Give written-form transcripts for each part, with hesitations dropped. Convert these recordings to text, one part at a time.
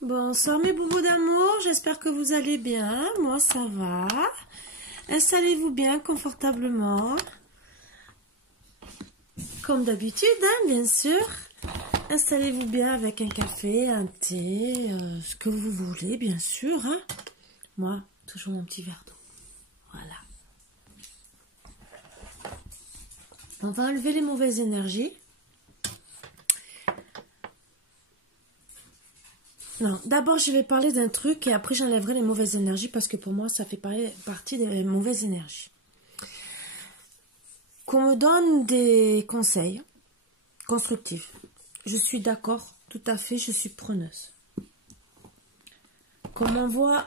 Bonsoir mes boubous d'amour, j'espère que vous allez bien, moi ça va. Installez-vous bien confortablement, comme d'habitude, hein, bien sûr. Installez-vous bien avec un café, un thé, ce que vous voulez, bien sûr. Hein. Moi, toujours mon petit verre d'eau. Voilà. On va enlever les mauvaises énergies. Non, d'abord je vais parler d'un truc et après j'enlèverai les mauvaises énergies parce que pour moi ça fait partie des mauvaises énergies. Qu'on me donne des conseils constructifs. Je suis d'accord, tout à fait, je suis preneuse. Qu'on m'envoie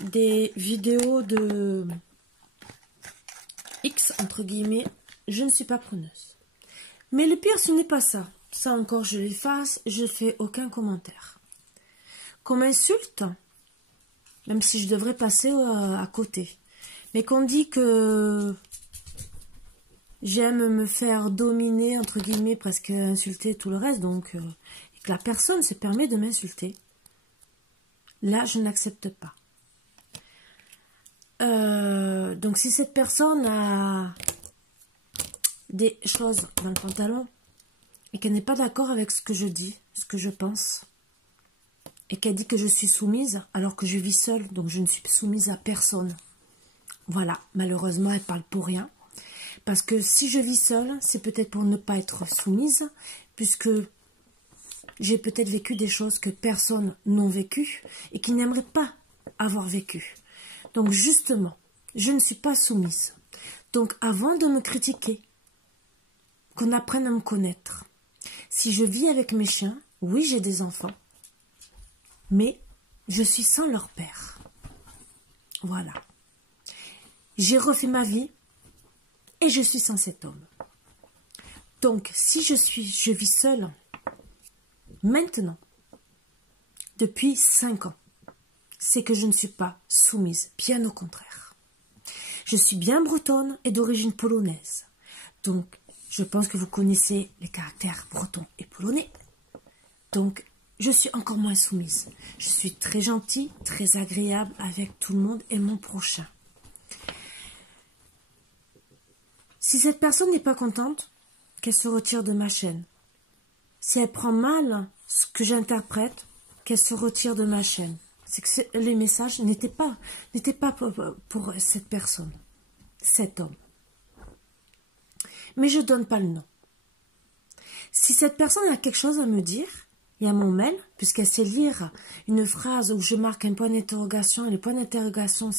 des vidéos de X, entre guillemets, je ne suis pas preneuse. Mais le pire, ce n'est pas ça. Ça encore, je l'efface, je ne fais aucun commentaire. Qu'on m'insulte, même si je devrais passer à côté. Mais qu'on dit que j'aime me faire dominer, entre guillemets, presque insulter tout le reste, donc et que la personne se permet de m'insulter. Là, je n'accepte pas. Donc, si cette personne a des choses dans le pantalon et qu'elle n'est pas d'accord avec ce que je dis, ce que je pense, et qu'elle dit que je suis soumise alors que je vis seule, donc je ne suis soumise à personne. Voilà, malheureusement, elle parle pour rien. Parce que si je vis seule, c'est peut-être pour ne pas être soumise, puisque j'ai peut-être vécu des choses que personne n'a vécues et qui n'aimerait pas avoir vécu. Donc justement, je ne suis pas soumise. Donc avant de me critiquer, qu'on apprenne à me connaître. Si je vis avec mes chiens, oui j'ai des enfants, mais je suis sans leur père. Voilà. J'ai refait ma vie et je suis sans cet homme. Donc si je vis seule, maintenant, depuis 5 ans, c'est que je ne suis pas soumise, bien au contraire. Je suis bien bretonne et d'origine polonaise. Donc, je pense que vous connaissez les caractères bretons et polonais. Donc, je suis encore moins soumise. Je suis très gentille, très agréable avec tout le monde et mon prochain. Si cette personne n'est pas contente, qu'elle se retire de ma chaîne. Si elle prend mal ce que j'interprète, qu'elle se retire de ma chaîne. C'est que les messages n'étaient pas pour cette personne, cet homme. Mais je ne donne pas le nom. Si cette personne a quelque chose à me dire, il y a mon mail, puisqu'elle sait lire une phrase où je marque un point d'interrogation, et le point d'interrogation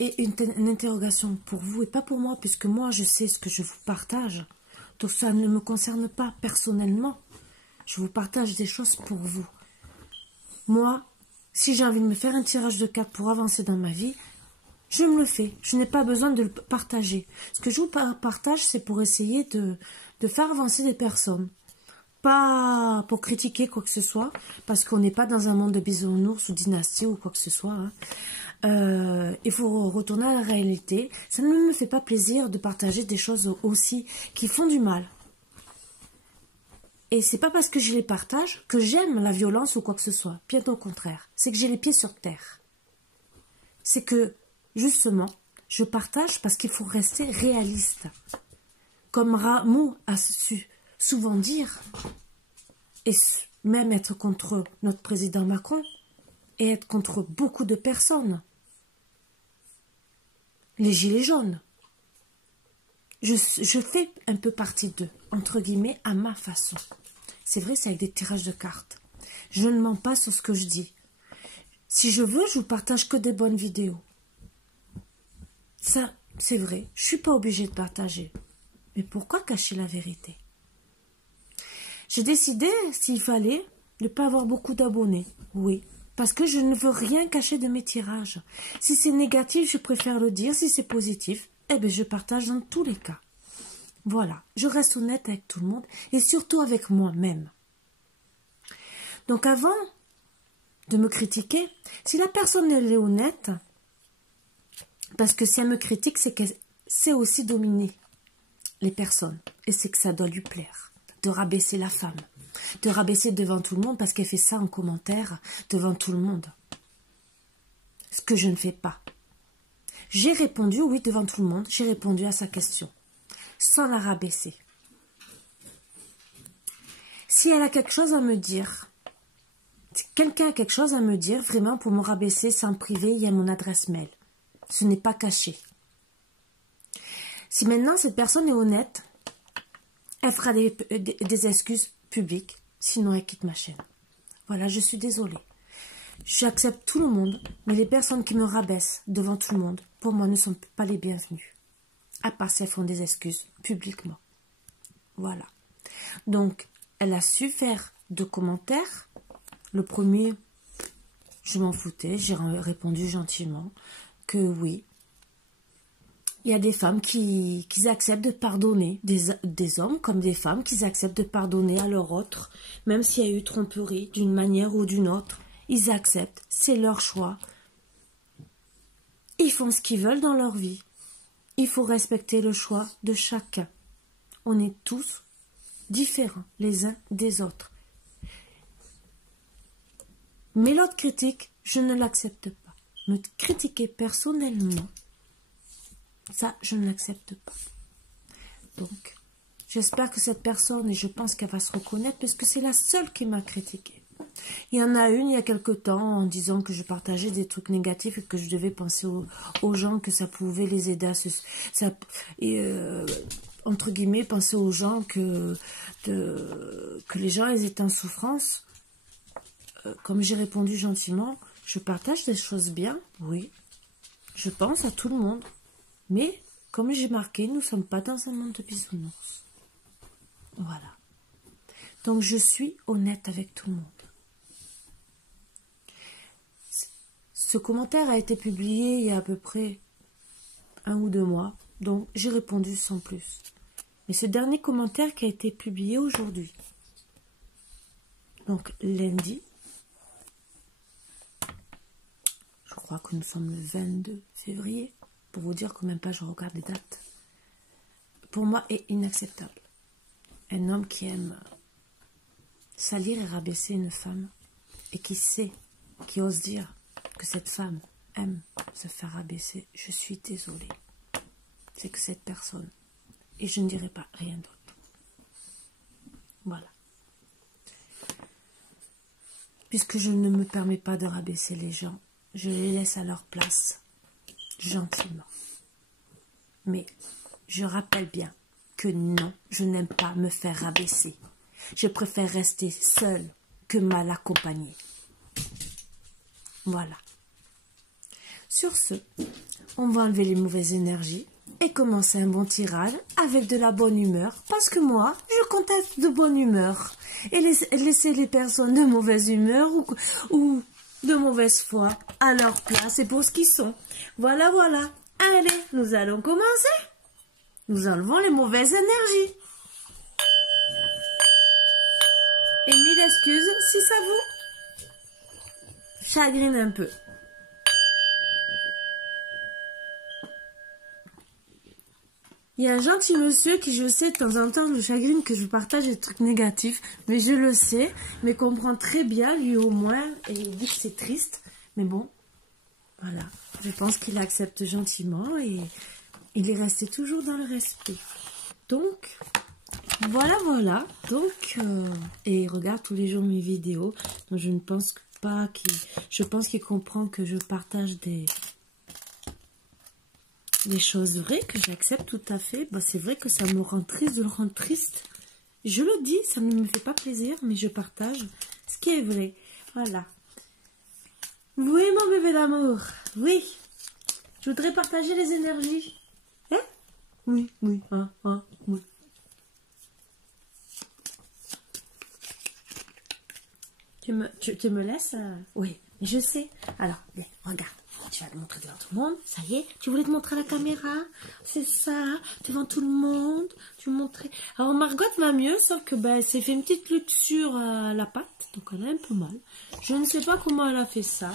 est une interrogation pour vous et pas pour moi, puisque moi je sais ce que je vous partage. Donc ça ne me concerne pas personnellement. Je vous partage des choses pour vous. Moi, si j'ai envie de me faire un tirage de cartes pour avancer dans ma vie, je me le fais. Je n'ai pas besoin de le partager. Ce que je vous partage, c'est pour essayer de faire avancer des personnes. Pas pour critiquer quoi que ce soit, parce qu'on n'est pas dans un monde de bisounours ou dynastie ou quoi que ce soit. Hein. Il faut retourner à la réalité. Ça ne me fait pas plaisir de partager des choses aussi qui font du mal. Et c'est pas parce que je les partage que j'aime la violence ou quoi que ce soit. Bien au contraire. C'est que j'ai les pieds sur terre. C'est que, justement, je partage parce qu'il faut rester réaliste. Comme Ramou a su souvent dire, et même être contre notre président Macron, et être contre beaucoup de personnes. Les gilets jaunes. Je fais un peu partie d'eux, entre guillemets, à ma façon. C'est vrai, c'est avec des tirages de cartes. Je ne mens pas sur ce que je dis. Si je veux, je vous partage que des bonnes vidéos. Ça, c'est vrai, je ne suis pas obligée de partager. Mais pourquoi cacher la vérité? J'ai décidé, s'il fallait, de ne pas avoir beaucoup d'abonnés. Oui, parce que je ne veux rien cacher de mes tirages. Si c'est négatif, je préfère le dire. Si c'est positif, eh bien, je partage dans tous les cas. Voilà, je reste honnête avec tout le monde et surtout avec moi-même. Donc avant de me critiquer, si la personne elle est honnête, parce que si elle me critique, c'est qu'elle sait aussi dominer les personnes. Et c'est que ça doit lui plaire, de rabaisser la femme. te rabaisser devant tout le monde parce qu'elle fait ça en commentaire devant tout le monde. Ce que je ne fais pas. J'ai répondu, oui, devant tout le monde, j'ai répondu à sa question, sans la rabaisser. Si elle a quelque chose à me dire, si quelqu'un a quelque chose à me dire, vraiment pour me rabaisser, c'est en privé, il y a mon adresse mail. Ce n'est pas caché. Si maintenant cette personne est honnête, elle fera des excuses publiques, sinon elle quitte ma chaîne. Voilà, je suis désolée. J'accepte tout le monde, mais les personnes qui me rabaissent devant tout le monde, pour moi, ne sont pas les bienvenues. À part si elles font des excuses publiquement. Voilà. Donc, elle a su faire 2 commentaires. Le premier, je m'en foutais, j'ai répondu gentiment que oui. Il y a des femmes qui acceptent de pardonner, des hommes comme des femmes qui acceptent de pardonner à leur autre, même s'il y a eu tromperie d'une manière ou d'une autre. Ils acceptent, c'est leur choix. Ils font ce qu'ils veulent dans leur vie. Il faut respecter le choix de chacun. On est tous différents les uns des autres. Mais l'autre critique, je ne l'accepte pas. Me critiquer personnellement, ça, je ne l'accepte pas. Donc, j'espère que cette personne, et je pense qu'elle va se reconnaître, parce que c'est la seule qui m'a critiquée. Il y en a une il y a quelque temps en disant que je partageais des trucs négatifs et que je devais penser aux gens, que ça pouvait les aider à entre guillemets, penser aux gens que les gens ils étaient en souffrance. Comme j'ai répondu gentiment, je partage des choses bien, oui. Je pense à tout le monde. Mais, comme j'ai marqué, nous ne sommes pas dans un monde de bisounours. Voilà. Donc, je suis honnête avec tout le monde. Ce commentaire a été publié il y a à peu près 1 ou 2 mois. Donc, j'ai répondu sans plus. Mais ce dernier commentaire qui a été publié aujourd'hui, donc lundi, je crois que nous sommes le 22 février, pour vous dire combien de pas je regarde les dates, pour moi est inacceptable. Un homme qui aime salir et rabaisser une femme et qui sait, qui ose dire que cette femme aime se faire rabaisser, je suis désolée. C'est que cette personne, et je ne dirai pas rien d'autre. Voilà. Puisque je ne me permets pas de rabaisser les gens, je les laisse à leur place, gentiment. Mais je rappelle bien que non, je n'aime pas me faire rabaisser. Je préfère rester seule que mal accompagnée. Voilà. Sur ce, on va enlever les mauvaises énergies et commencer un bon tirage avec de la bonne humeur. Parce que moi, je compte être de bonne humeur. Et laisser les personnes de mauvaise humeur ou de mauvaise foi à leur place et pour ce qu'ils sont. Voilà, voilà. Allez, nous allons commencer. Nous enlevons les mauvaises énergies. Et 1000 excuses si ça vous chagrine un peu. Il y a un gentil monsieur qui, je sais, de temps en temps, me chagrine que je partage des trucs négatifs. Mais je le sais, mais comprend très bien, lui au moins, et il dit que c'est triste. Mais bon, voilà. Je pense qu'il accepte gentiment et il est resté toujours dans le respect. Donc, voilà, voilà. Donc, et il regarde tous les jours mes vidéos. Donc, je ne pense pas qu'il... Je pense qu'il comprend que je partage des choses vraies, que j'accepte tout à fait. Bah, c'est vrai que ça me rend triste de le rendre triste. Je le dis, ça ne me fait pas plaisir, mais je partage ce qui est vrai. Voilà. Oui, mon bébé d'amour. Oui. Je voudrais partager les énergies. Hein? Oui, oui, oui. Tu me laisses Oui, mais je sais. Alors, viens, regarde. Tu vas te montrer devant tout le monde. Ça y est, tu voulais te montrer à la caméra. C'est ça, devant tout le monde. Tu montrais. Alors, Margot va mieux, sauf que elle s'est fait une petite luxure à la patte. Donc, elle a un peu mal. Je ne sais pas comment elle a fait ça.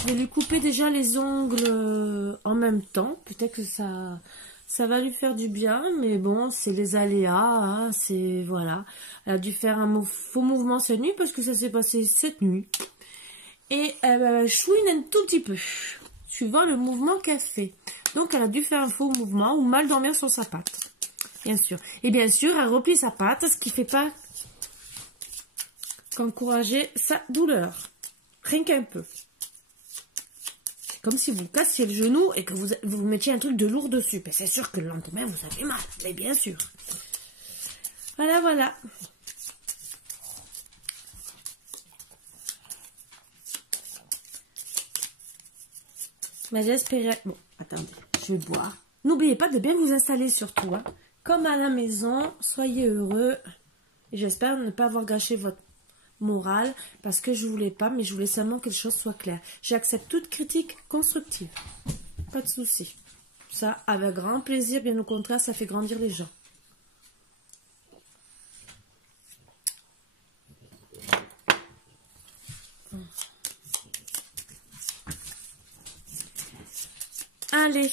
Je vais lui couper déjà les ongles en même temps. Peut-être que ça Ça va lui faire du bien, mais bon, c'est les aléas, hein, c'est... Voilà. Elle a dû faire un faux mouvement cette nuit, parce que ça s'est passé cette nuit. Et elle chouine un tout petit peu, suivant le mouvement qu'elle fait. Donc, elle a dû faire un faux mouvement, ou mal dormir sur sa patte. Bien sûr. Et bien sûr, elle replie sa patte, ce qui fait pas qu'encourager sa douleur. Rien qu'un peu. C'est comme si vous cassiez le genou et que vous mettiez un truc de lourd dessus. Ben, c'est sûr que le lendemain, vous avez mal. Mais bien sûr. Voilà, voilà. Mais j'espérais... Bon, attendez, je vais boire. N'oubliez pas de bien vous installer surtout. Hein. Comme à la maison, soyez heureux. J'espère ne pas avoir gâché votre morale parce que je voulais pas, mais je voulais seulement que les choses soient claires. J'accepte toute critique constructive. Pas de souci. Ça, avec grand plaisir, bien au contraire, ça fait grandir les gens. Allez.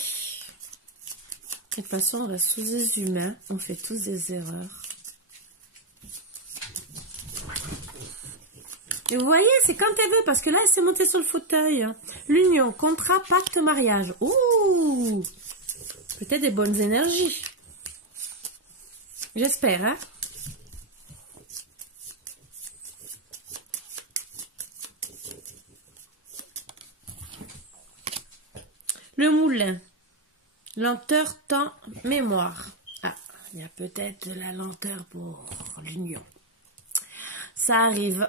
De toute façon, on reste tous des humains. On fait tous des erreurs. Et vous voyez, c'est quand elle veut, parce que là, elle s'est montée sur le fauteuil. L'union, contrat, pacte, mariage. Ouh! Peut-être des bonnes énergies. J'espère, hein? Le moulin. Lenteur, temps, mémoire. Ah, il y a peut-être de la lenteur pour l'union. Ça arrive.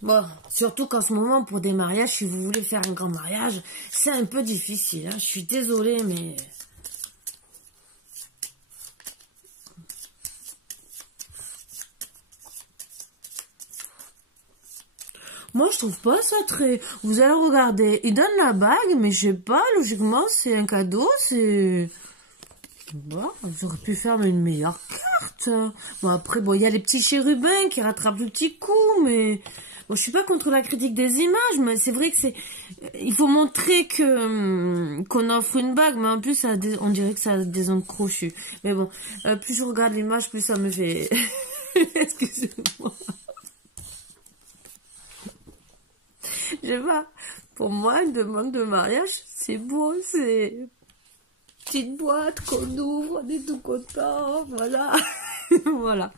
Bon, surtout qu'en ce moment, pour des mariages, si vous voulez faire un grand mariage, c'est un peu difficile. Hein. Je suis désolée, mais... Moi, je trouve pas ça très... Vous allez regarder, il donne la bague, mais je sais pas, logiquement, c'est un cadeau, c'est... Bon, j'aurais pu faire une meilleure carte. Bon, après, bon, il y a les petits chérubins qui rattrapent le petit coup, mais... Bon, je suis pas contre la critique des images, mais c'est vrai que c'est... Il faut montrer que qu'on offre une bague, mais en plus, ça on dirait que ça a des ongles crochus. Mais bon, plus je regarde l'image, plus ça me fait... Excusez-moi. Je sais pas. Pour moi, une demande de mariage, c'est beau, c'est... Petite boîte qu'on ouvre, on est tout content, voilà. Voilà.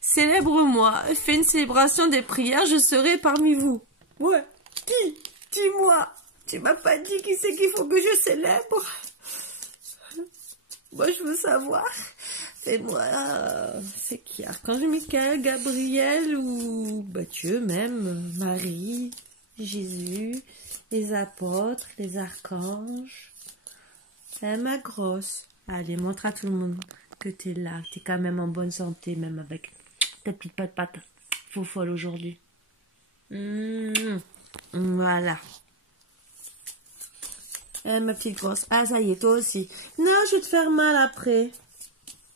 Célèbre-moi, fais une célébration des prières, je serai parmi vous. Ouais, qui? Dis-moi. Tu m'as pas dit qui c'est qu'il faut que je célèbre. Moi, je veux savoir. Fais-moi, c'est qui? Archange Michael, Gabriel ou Dieu même, Marie, Jésus, les apôtres, les archanges. Ma grosse. Allez, montre à tout le monde que t'es là, que t'es quand même en bonne santé, même avec ta petite patte faux folle aujourd'hui. Voilà. Ma petite grosse. Ah, ça y est, toi aussi. Non, je vais te faire mal après.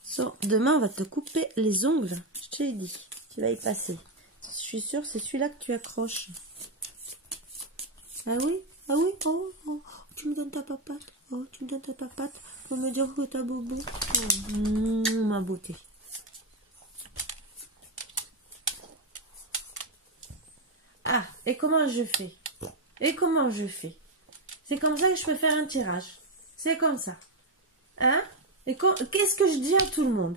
So, demain, on va te couper les ongles. Je te l'ai dit. Tu vas y passer. Je suis sûre, c'est celui-là que tu accroches. Ah oui? Ah oui? Oh, oh. Tu me donnes ta papate. Oh, tu me donnes ta papate pour me dire que t'as bobo. Oh, ma beauté. Ah, et comment je fais? Et comment je fais? C'est comme ça que je peux faire un tirage. C'est comme ça. Hein? Et qu'est-ce que je dis à tout le monde?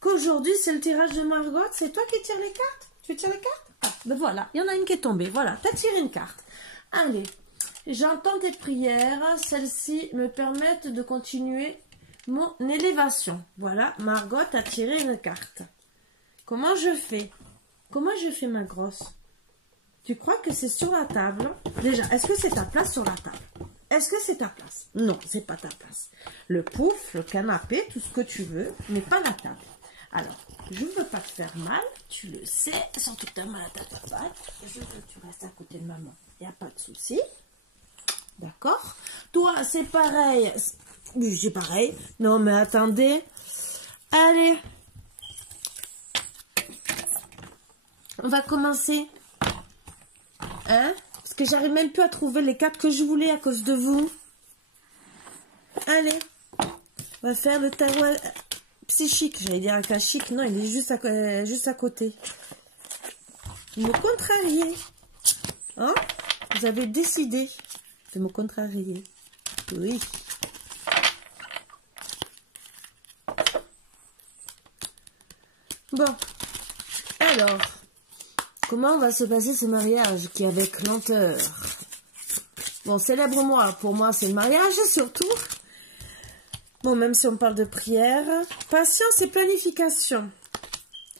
Qu'aujourd'hui, c'est le tirage de Margot. C'est toi qui tires les cartes? Tu tires les cartes? Ah, ben voilà. Il y en a une qui est tombée. Voilà, t'as tiré une carte. Allez. J'entends tes prières, celles-ci me permettent de continuer mon élévation. Voilà, Margot a tiré une carte. Comment je fais? Comment je fais, ma grosse? Tu crois que c'est sur la table? Déjà, est-ce que c'est ta place sur la table? Est-ce que c'est ta place? Non, c'est pas ta place. Le pouf, le canapé, tout ce que tu veux, mais pas la table. Alors, je ne veux pas te faire mal, tu le sais, surtout que tu as mal à ta patte. Je veux que tu restes à côté de maman. Il n'y a pas de souci. D'accord? Toi, c'est pareil. Oui, c'est pareil. Non, mais attendez. Allez. On va commencer. Hein? Parce que j'arrive même plus à trouver les cartes que je voulais à cause de vous. Allez, on va faire le tarot psychique. J'allais dire akashique. Non, il est juste à côté. Vous me contrariez. Hein? Vous avez décidé de me contrarier. Oui. Bon. Alors, comment va se passer ce mariage qui est avec lenteur? Bon, célèbre-moi. Pour moi, c'est le mariage, surtout. Bon, même si on parle de prière. Patience et planification.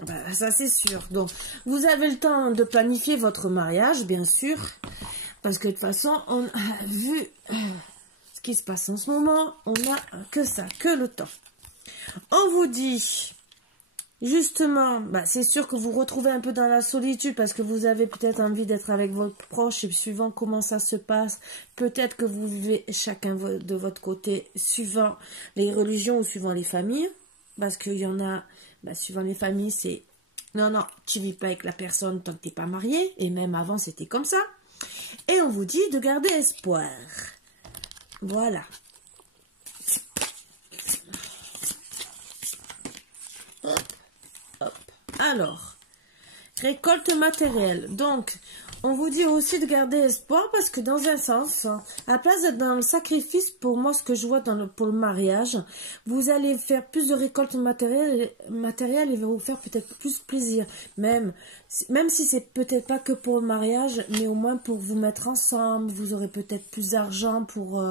Ben, ça, c'est sûr. Donc, vous avez le temps de planifier votre mariage, bien sûr. Parce que, de toute façon, on a vu ce qui se passe en ce moment. On n'a que ça, que le temps. On vous dit... Justement, bah, c'est sûr que vous retrouvez un peu dans la solitude parce que vous avez peut-être envie d'être avec votre proche et suivant comment ça se passe, peut-être que vous vivez chacun de votre côté suivant les religions ou suivant les familles. Parce qu'il y en a, bah, suivant les familles, c'est non, non, tu vis pas avec la personne tant que tu n'es pas marié. Et même avant, c'était comme ça. Et on vous dit de garder espoir. Voilà. Alors, récolte matérielle. Donc, on vous dit aussi de garder espoir parce que dans un sens, à la place d'être dans le sacrifice, pour moi, ce que je vois pour le mariage, vous allez faire plus de récolte matérielle et va vous faire peut-être plus plaisir. Même si c'est peut-être pas que pour le mariage, mais au moins pour vous mettre ensemble, vous aurez peut-être plus d'argent pour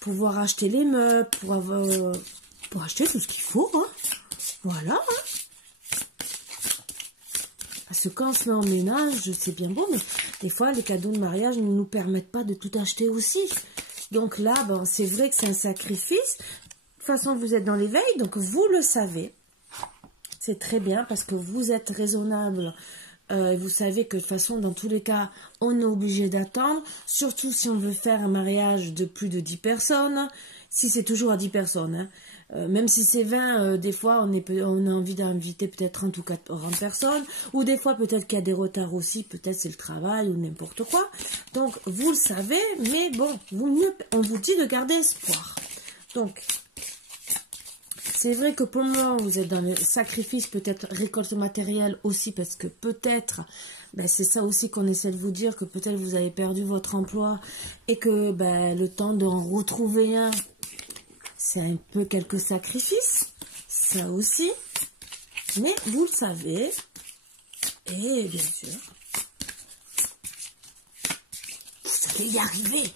pouvoir acheter les meubles, pour acheter tout ce qu'il faut. Hein. Voilà, hein. Parce que quand on se met en ménage, c'est bien beau, mais des fois, les cadeaux de mariage ne nous permettent pas de tout acheter aussi. Donc là, ben, c'est vrai que c'est un sacrifice. De toute façon, vous êtes dans l'éveil, donc vous le savez. C'est très bien parce que vous êtes raisonnable. Vous savez que de toute façon, dans tous les cas, on est obligé d'attendre. Surtout si on veut faire un mariage de plus de 10 personnes. Si c'est toujours à 10 personnes, hein. Même si c'est 20, des fois, on a envie d'inviter peut-être 30 ou 40 personnes. Ou des fois, peut-être qu'il y a des retards aussi. Peut-être c'est le travail ou n'importe quoi. Donc, vous le savez. Mais bon, on vous dit de garder espoir. Donc, c'est vrai que pour le moment, vous êtes dans le sacrifice, peut-être récolte matérielle aussi. Parce que peut-être, ben, c'est ça aussi qu'on essaie de vous dire. Que peut-être vous avez perdu votre emploi. Et que ben, le temps d'en retrouver un... C'est un peu quelques sacrifices, ça aussi, mais vous le savez, et bien sûr, vous allez y arriver.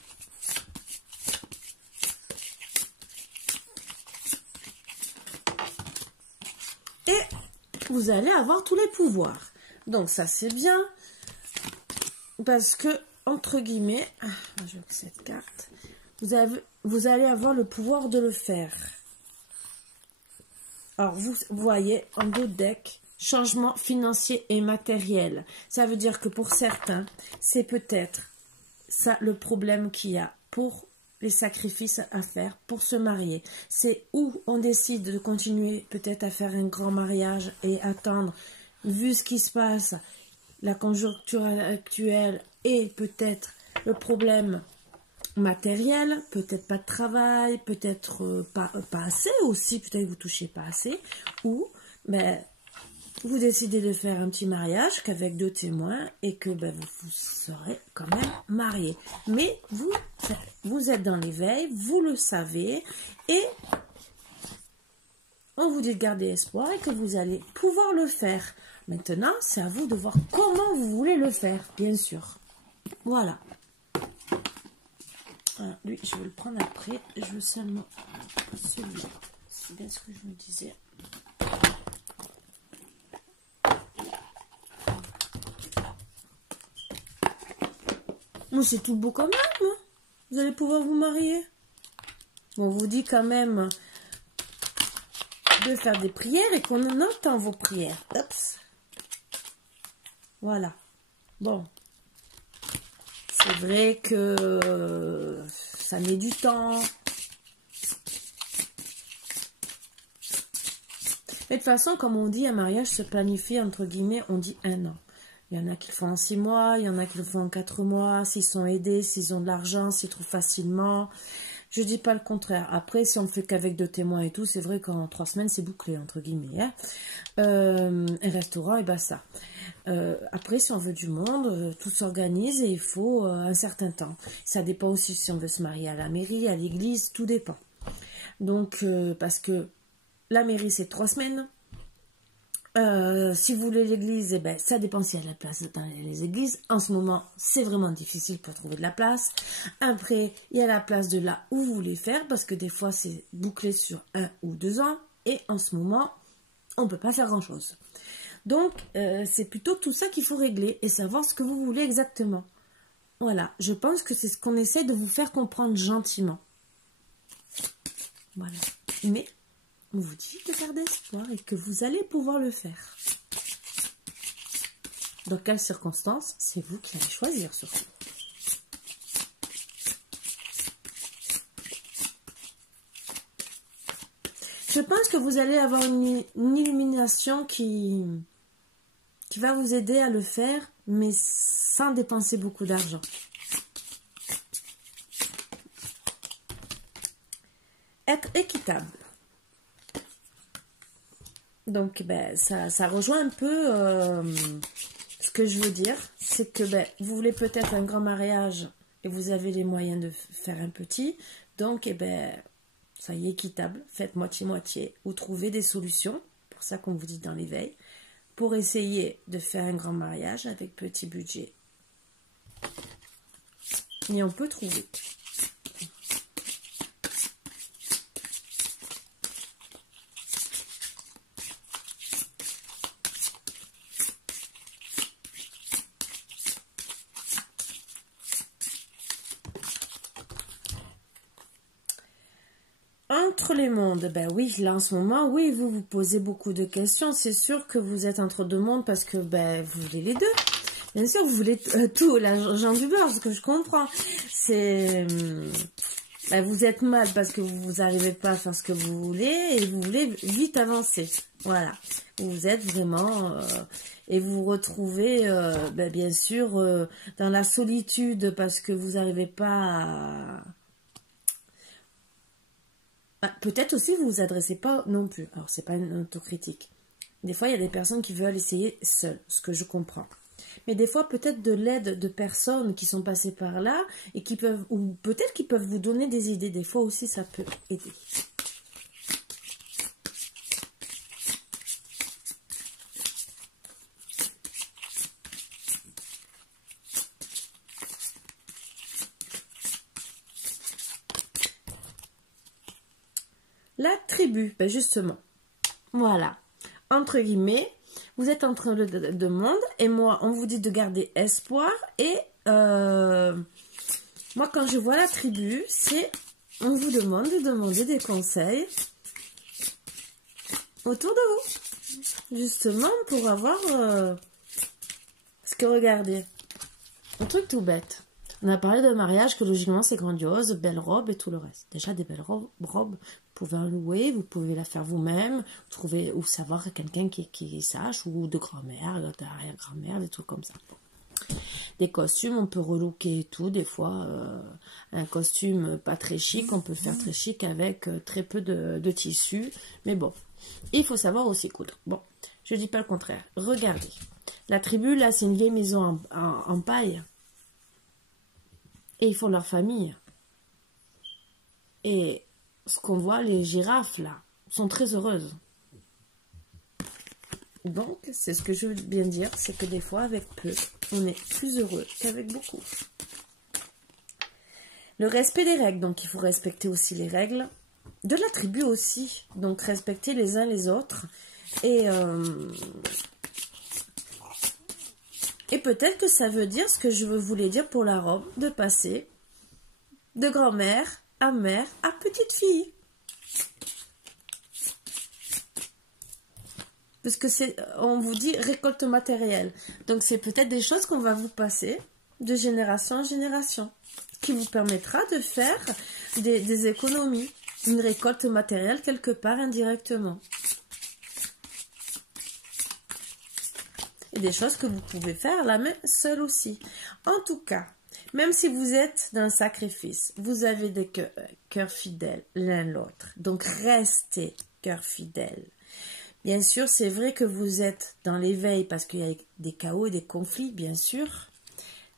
Et vous allez avoir tous les pouvoirs. Donc ça c'est bien, parce que, entre guillemets, je vais cette carte, vous allez avoir le pouvoir de le faire. Alors, vous voyez, en dos de deck, changement financier et matériel. Ça veut dire que pour certains, c'est peut-être ça le problème qu'il y a pour les sacrifices à faire pour se marier. C'est où on décide de continuer peut-être à faire un grand mariage et attendre, vu ce qui se passe, la conjoncture actuelle et peut-être le problème matériel, peut-être pas de travail, peut-être pas assez aussi, peut-être vous touchez pas assez, ou ben, vous décidez de faire un petit mariage qu'avec 2 témoins et que ben, vous serez quand même mariés. Mais vous êtes dans l'éveil, vous le savez, et on vous dit de garder espoir et que vous allez pouvoir le faire. Maintenant, c'est à vous de voir comment vous voulez le faire, bien sûr. Voilà. Ah, lui, je vais le prendre après. Je veux seulement celui-là. C'est bien ce que je me disais. Moi, c'est tout beau quand même. Hein. Vous allez pouvoir vous marier. Bon, on vous dit quand même de faire des prières et qu'on entend vos prières. Oups. Voilà. Bon. C'est vrai que ça met du temps. Mais de toute façon, comme on dit, un mariage se planifie, entre guillemets, on dit 1 an. Il y en a qui le font en 6 mois, il y en a qui le font en 4 mois, s'ils sont aidés, s'ils ont de l'argent, s'ils trouvent facilement. Je dis pas le contraire. Après, si on fait qu'avec 2 témoins et tout, c'est vrai qu'en 3 semaines, c'est bouclé, entre guillemets. Hein. Un restaurant, et ça. Après, si on veut du monde, tout s'organise et il faut un certain temps. Ça dépend aussi si on veut se marier à la mairie, à l'église, tout dépend. Donc, parce que la mairie, c'est 3 semaines. Si vous voulez l'église, ça dépend s'il y a de la place dans les églises. En ce moment, c'est vraiment difficile pour trouver de la place. Après, il y a la place de là où vous voulez faire, parce que des fois, c'est bouclé sur 1 ou 2 ans. Et en ce moment, on ne peut pas faire grand-chose. Donc, c'est plutôt tout ça qu'il faut régler et savoir ce que vous voulez exactement. Voilà, je pense que c'est ce qu'on essaie de vous faire comprendre gentiment. Voilà. Mais on vous dit de garder espoir et que vous allez pouvoir le faire. Dans quelles circonstances, c'est vous qui allez choisir surtout. Je pense que vous allez avoir une illumination qui va vous aider à le faire, mais sans dépenser beaucoup d'argent. Être équitable. Donc, ça rejoint un peu ce que je veux dire. C'est que vous voulez peut-être un grand mariage et vous avez les moyens de faire un petit. Donc, soyez équitable. Faites moitié-moitié ou trouvez des solutions. Pour ça qu'on vous dit dans l'éveil. Pour essayer de faire un grand mariage avec petit budget. Et on peut trouver. Entre les mondes, oui, là en ce moment, oui, vous vous posez beaucoup de questions. C'est sûr que vous êtes entre 2 mondes parce que vous voulez les 2. Bien sûr, vous voulez tout, l'argent du beurre, ce que je comprends. C'est... vous êtes mal parce que vous n'arrivez pas à faire ce que vous voulez et vous voulez vite avancer. Voilà. Vous êtes vraiment... et vous vous retrouvez, bien sûr, dans la solitude parce que vous n'arrivez pas à... peut-être aussi vous vous adressez pas non plus. Alors, c'est pas une autocritique. Des fois, il y a des personnes qui veulent essayer seules, ce que je comprends. Mais des fois, peut-être de l'aide de personnes qui sont passées par là et qui peuvent, ou peut-être qu'ils peuvent vous donner des idées. Des fois aussi, ça peut aider. La tribu, justement. Voilà. Entre guillemets, vous êtes entre le 2 mondes et moi, on vous dit de garder espoir. Et moi, quand je vois la tribu, c'est on vous demande de demander des conseils autour de vous. Justement, pour avoir ce que regardez. Un truc tout bête. On a parlé de mariage, que logiquement c'est grandiose, belles robes et tout le reste. Déjà des belles robes, vous pouvez en louer, vous pouvez la faire vous-même, trouver ou savoir quelqu'un qui sache, ou de grand-mère, d'arrière-grand-mère, des trucs comme ça. Des costumes, on peut relooker et tout, des fois un costume pas très chic, on peut faire très chic avec très peu de tissu, mais bon, il faut savoir aussi coudre. Bon, je dis pas le contraire. Regardez, la tribu là, c'est une vieille maison en paille. Et ils font leur famille. Et ce qu'on voit, les girafes, là, sont très heureuses. Donc, c'est ce que je veux bien dire, c'est que des fois, avec peu, on est plus heureux qu'avec beaucoup. Le respect des règles, donc il faut respecter aussi les règles de la tribu aussi. Donc, respecter les uns les autres. Et peut-être que ça veut dire ce que je voulais dire pour la robe, de passer de grand-mère à mère à petite fille. Parce que on vous dit récolte matérielle. Donc c'est peut-être des choses qu'on va vous passer de génération en génération. Qui vous permettra de faire des économies. Une récolte matérielle quelque part indirectement. Et des choses que vous pouvez faire la main seule aussi. En tout cas, Même si vous êtes dans le sacrifice, vous avez des cœurs fidèles l'un l'autre. Donc, restez cœurs fidèles. Bien sûr, c'est vrai que vous êtes dans l'éveil parce qu'il y a des chaos et des conflits, bien sûr,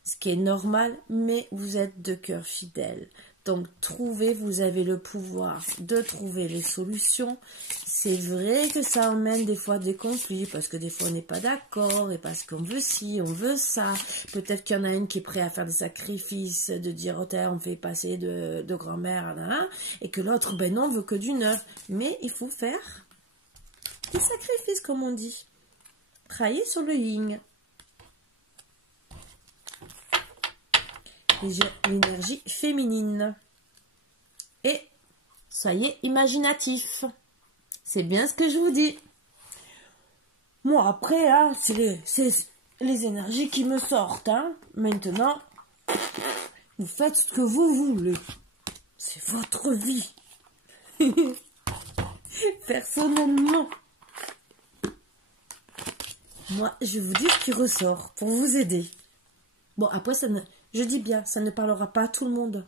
ce qui est normal, mais vous êtes de cœur fidèle. Donc, vous avez le pouvoir de trouver les solutions. C'est vrai que ça emmène des fois des conflits, parce que des fois on n'est pas d'accord, et parce qu'on veut ci, on veut ça. Peut-être qu'il y en a une qui est prête à faire des sacrifices, de dire, oh, on fait passer de grand-mère, et que l'autre, ben non, veut que d'une heure. Mais il faut faire des sacrifices, comme on dit. Travailler sur le yin. L'énergie féminine. Et soyez imaginatif. C'est bien ce que je vous dis. Moi, après, hein, c'est les énergies qui me sortent. Hein. Maintenant, vous faites ce que vous voulez. C'est votre vie. Personnellement, moi, je vous dis ce qui ressort pour vous aider. Bon, après, je dis bien, ça ne parlera pas à tout le monde.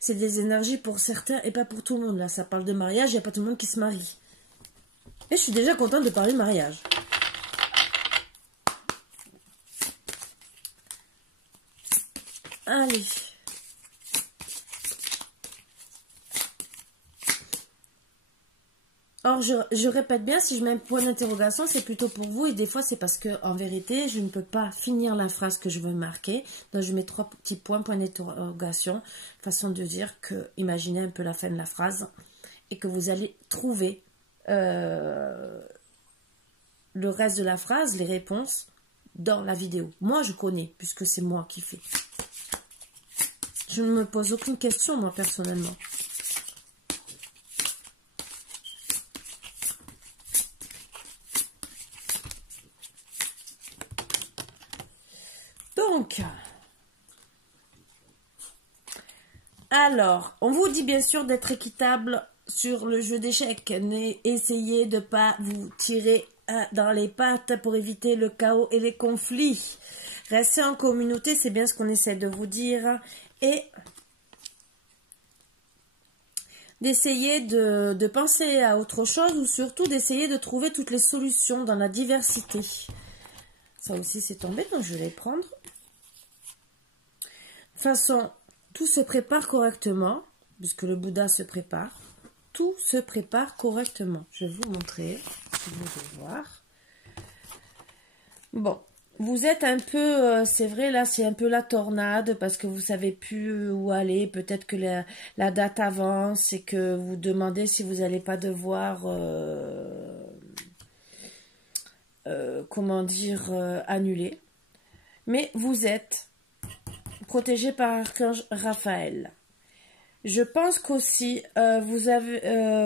C'est des énergies pour certains et pas pour tout le monde. Là, ça parle de mariage, il n'y a pas tout le monde qui se marie. Et je suis déjà contente de parler de mariage. Allez. Or, je répète bien, si je mets un point d'interrogation, c'est plutôt pour vous. Et des fois, c'est parce que, en vérité, je ne peux pas finir la phrase que je veux marquer. Donc, je mets 3 petits points d'interrogation. Façon de dire que, imaginez un peu la fin de la phrase. Et que vous allez trouver le reste de la phrase, les réponses, dans la vidéo. Moi, je connais, puisque c'est moi qui fais. Je ne me pose aucune question, moi, personnellement. Donc, alors, on vous dit bien sûr d'être équitable sur le jeu d'échecs. Essayez de ne pas vous tirer dans les pattes pour éviter le chaos et les conflits. Restez en communauté, c'est bien ce qu'on essaie de vous dire. Et d'essayer de penser à autre chose ou surtout d'essayer de trouver toutes les solutions dans la diversité. Ça aussi c'est tombé, donc je vais les prendre. De toute façon, tout se prépare correctement, puisque le Bouddha se prépare. Tout se prépare correctement. Je vais vous montrer, si vous voulez voir. Bon, vous êtes un peu, c'est vrai, là, c'est un peu la tornade, parce que vous savez plus où aller. Peut-être que la date avance et que vous demandez si vous n'allez pas devoir, comment dire, annuler. Mais vous êtes protégé par Archange Raphaël. Je pense qu'aussi, vous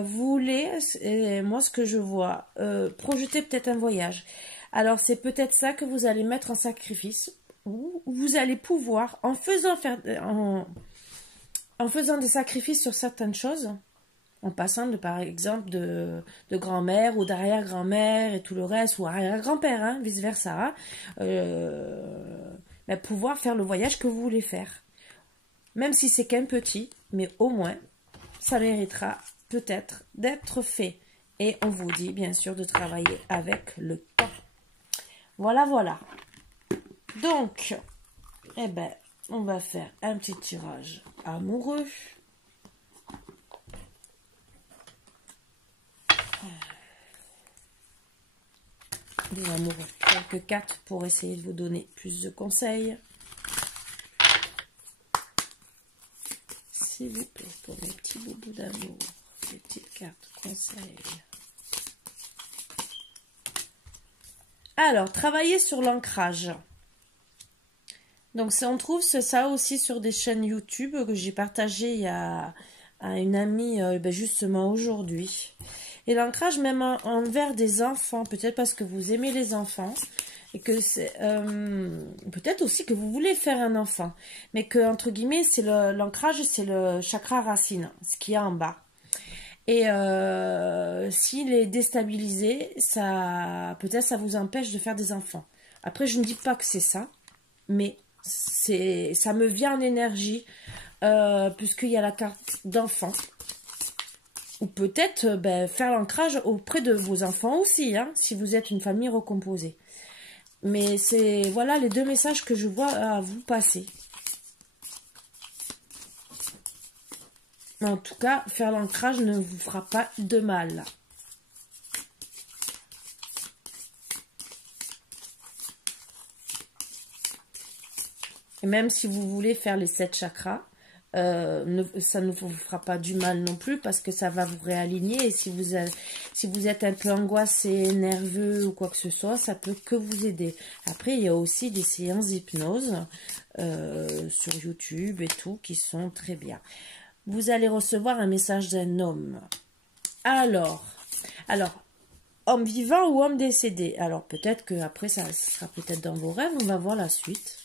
voulez, et moi ce que je vois, projeter peut-être un voyage. Alors c'est peut-être ça que vous allez mettre en sacrifice, ou vous allez pouvoir, en faisant des sacrifices sur certaines choses, en passant par exemple de grand-mère ou d'arrière-grand-mère et tout le reste, ou arrière-grand-père, hein, vice-versa, pouvoir faire le voyage que vous voulez faire. Même si c'est qu'un petit, mais au moins, ça méritera peut-être d'être fait. Et on vous dit, bien sûr, de travailler avec le temps. Voilà, voilà. Donc, eh ben, on va faire un petit tirage amoureux. Des amoureux, quelques cartes pour essayer de vous donner plus de conseils. S'il vous plaît, pour mes petits boubous d'amour, les petites cartes conseils. Alors, travailler sur l'ancrage. Donc, on trouve ça aussi sur des chaînes YouTube que j'ai partagé à une amie justement aujourd'hui. Et l'ancrage même envers des enfants, peut-être parce que vous aimez les enfants. Et que c'est peut-être aussi que vous voulez faire un enfant, mais que entre guillemets c'est l'ancrage, c'est le chakra racine, ce qu'il y a en bas. Et s'il est déstabilisé, ça peut-être ça vous empêche de faire des enfants. Après je ne dis pas que c'est ça, mais Ça me vient en énergie, puisqu'il y a la carte d'enfant. Ou peut-être faire l'ancrage auprès de vos enfants aussi, hein, si vous êtes une famille recomposée. Mais c'est, voilà, les deux messages que je vois à vous passer. En tout cas, faire l'ancrage ne vous fera pas de mal. Et même si vous voulez faire les 7 chakras, ça ne vous fera pas du mal non plus parce que ça va vous réaligner. Et si vous êtes un peu angoissé, nerveux ou quoi que ce soit, ça peut que vous aider. Après, il y a aussi des séances d'hypnose sur YouTube et tout qui sont très bien. Vous allez recevoir un message d'un homme. Alors, homme vivant ou homme décédé? Alors, peut-être que après ça sera peut-être dans vos rêves. On va voir la suite.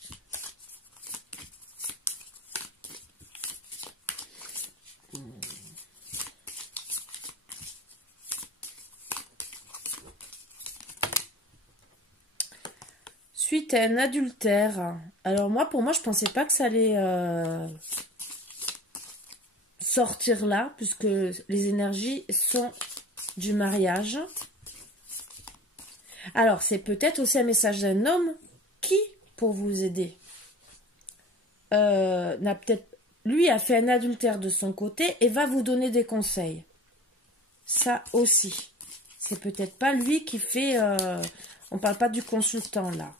Suite à un adultère. Alors, pour moi, je pensais pas que ça allait sortir là, puisque les énergies sont du mariage. Alors, c'est peut-être aussi un message d'un homme qui, pour vous aider, lui a fait un adultère de son côté et va vous donner des conseils. Ça aussi. C'est peut-être pas lui qui fait... on parle pas du consultant là.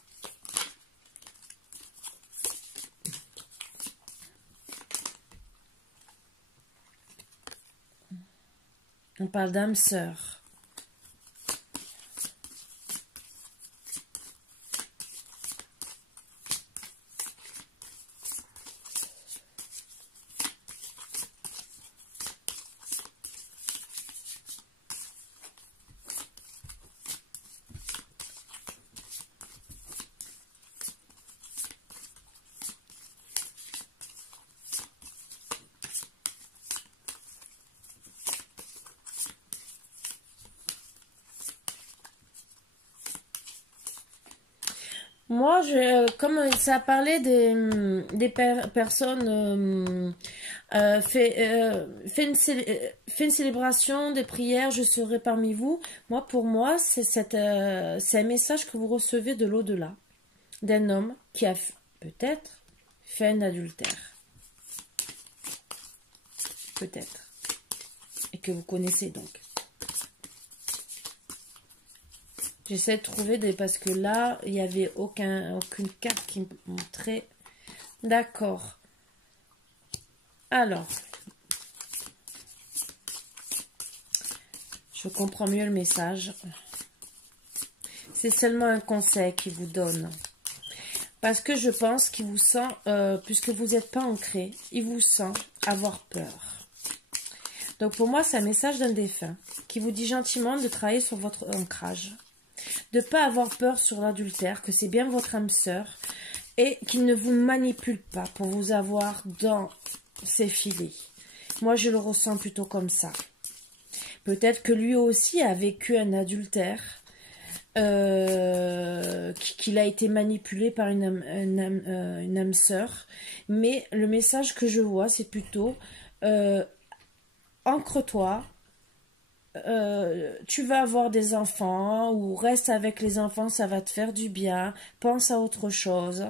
On parle d'âme sœur. Moi, comme ça a parlé des personnes, fait une célébration, des prières, je serai parmi vous. Pour moi, c'est un message que vous recevez de l'au-delà, d'un homme qui a peut-être fait un adultère. Peut-être. Et que vous connaissez donc. J'essaie de trouver parce que là, il n'y avait aucune carte qui me montrait. D'accord. Alors. Je comprends mieux le message. C'est seulement un conseil qu'il vous donne. Parce que je pense qu'il vous sent, puisque vous n'êtes pas ancré, il vous sent avoir peur. Donc pour moi, c'est un message d'un défunt qui vous dit gentiment de travailler sur votre ancrage. De ne pas avoir peur sur l'adultère, que c'est bien votre âme sœur et qu'il ne vous manipule pas pour vous avoir dans ses filets. Moi, je le ressens plutôt comme ça. Peut-être que lui aussi a vécu un adultère, qu'il a été manipulé par une âme sœur. Mais le message que je vois, c'est plutôt ancre-toi. Tu vas avoir des enfants ou reste avec les enfants, ça va te faire du bien. Pense à autre chose.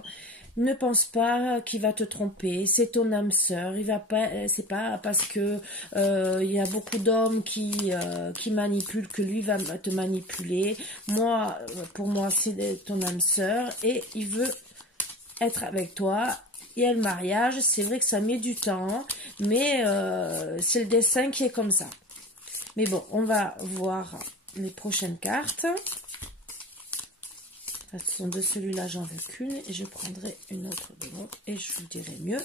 Ne pense pas qu'il va te tromper. C'est ton âme sœur. Il va pas. C'est pas parce que il y a beaucoup d'hommes qui manipulent que lui va te manipuler. Pour moi, c'est ton âme sœur et il veut être avec toi. Il y a le mariage. C'est vrai que ça met du temps, mais c'est le destin qui est comme ça. Mais bon, on va voir les prochaines cartes. Ce sont de celui-là, j'en veux qu'une. Et je prendrai une autre de l'autre. Et je vous dirai mieux.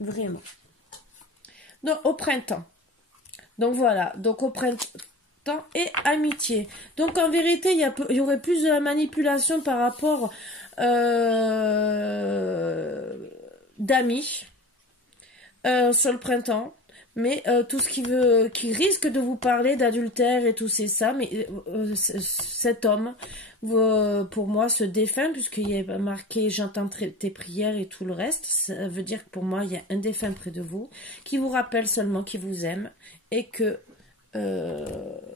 Vraiment. Donc, au printemps. Donc, voilà. Donc, au printemps et amitié. Donc, en vérité, il y aurait plus de la manipulation par rapport d'amis sur le printemps. Mais tout ce qui risque de vous parler d'adultère et tout c'est ça, mais cet homme, pour moi, se défunt, puisqu'il y a marqué « J'entends tes prières » et tout le reste. Ça veut dire que pour moi, il y a un défunt près de vous, qui vous rappelle seulement qu'il vous aime, et que